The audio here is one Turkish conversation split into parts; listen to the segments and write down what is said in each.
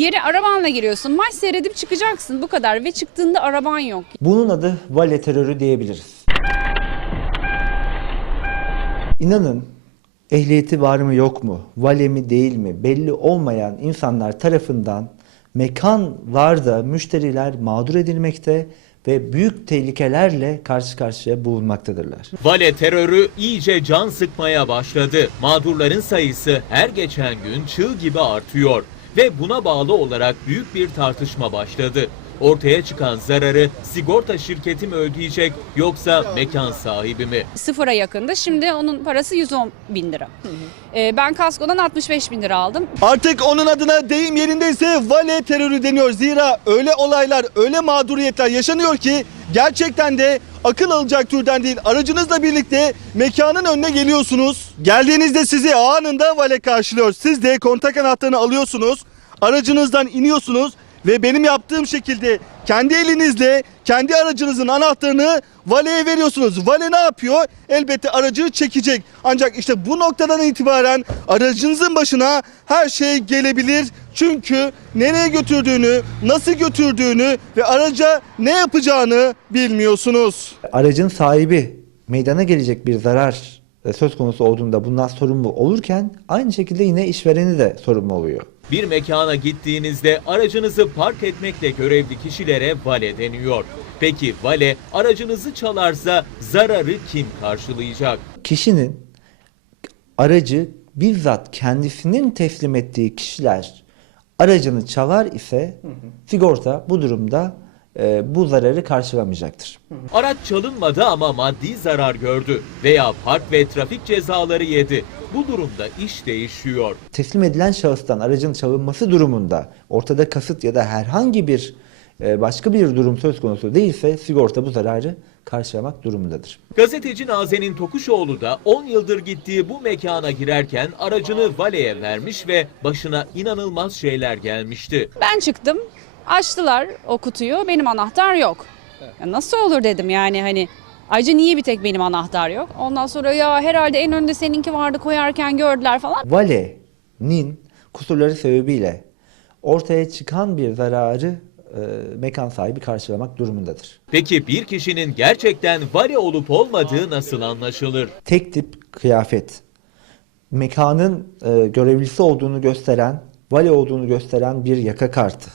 yere arabanla giriyorsun. Maç seyredip çıkacaksın bu kadar ve çıktığında araban yok. Bunun adı vale terörü diyebiliriz. İnanın ehliyeti var mı yok mu, vale mi değil mi belli olmayan insanlar tarafından mekanlarda müşteriler mağdur edilmekte ve büyük tehlikelerle karşı karşıya bulunmaktadırlar. Vale terörü iyice can sıkmaya başladı. Mağdurların sayısı her geçen gün çığ gibi artıyor ve buna bağlı olarak büyük bir tartışma başladı. Ortaya çıkan zararı sigorta şirketi mi ödeyecek yoksa mekan sahibi mi? Sıfıra yakındı. Şimdi onun parası 110 bin lira. Ee, ben kaskodan 65 bin lira aldım. Artık onun adına deyim yerindeyse vale terörü deniyor. Zira öyle olaylar, öyle mağduriyetler yaşanıyor ki gerçekten de akıl alacak türden değil. Aracınızla birlikte mekanın önüne geliyorsunuz. Geldiğinizde sizi anında vale karşılıyor. Siz de kontak anahtarını alıyorsunuz. Aracınızdan iniyorsunuz ve benim yaptığım şekilde kendi elinizle kendi aracınızın anahtarını valeye veriyorsunuz. Vale ne yapıyor? Elbette aracı çekecek. Ancak işte bu noktadan itibaren aracınızın başına her şey gelebilir. Çünkü nereye götürdüğünü, nasıl götürdüğünü ve araca ne yapacağını bilmiyorsunuz. Aracın sahibi meydana gelecek bir zarar söz konusu olduğunda bundan sorumlu olurken aynı şekilde yine işvereni de sorumlu oluyor. Bir mekana gittiğinizde aracınızı park etmekle görevli kişilere vale deniyor. Peki vale aracınızı çalarsa zararı kim karşılayacak? kişinin aracı bizzat kendisinin teslim ettiği kişiler aracını çalar ise sigorta bu durumda e, bu zararı karşılamayacaktır. Araç çalınmadı ama maddi zarar gördü veya park ve trafik cezaları yedi. Bu durumda iş değişiyor. Teslim edilen şahıstan aracın çalınması durumunda ortada kasıt ya da herhangi bir e, başka bir durum söz konusu değilse sigorta bu zararı karşılamak durumundadır. Gazeteci Nazenin Tokuşoğlu da 10 yıldır gittiği bu mekana girerken aracını valeye vermiş ve başına inanılmaz şeyler gelmişti. Ben çıktım. Açtılar o kutuyu. Benim anahtar yok. Ya nasıl olur dedim yani hani. Ayrıca niye bir tek benim anahtar yok? Ondan sonra ya herhalde en önde seninki vardı koyarken gördüler falan. Vale'nin kusurları sebebiyle ortaya çıkan bir zararı e, mekan sahibi karşılamak durumundadır. Peki bir kişinin gerçekten vale olup olmadığı nasıl anlaşılır? Tek tip kıyafet, mekanın e, görevlisi olduğunu gösteren, vale olduğunu gösteren bir yaka kartı.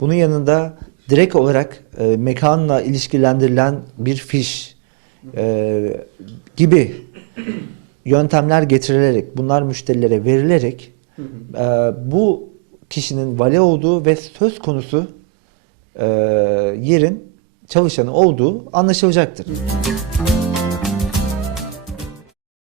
Bunun yanında direkt olarak e, mekanla ilişkilendirilen bir fiş e, gibi yöntemler getirilerek, bunlar müşterilere verilerek e, bu kişinin vale olduğu ve söz konusu e, yerin çalışanı olduğu anlaşılacaktır.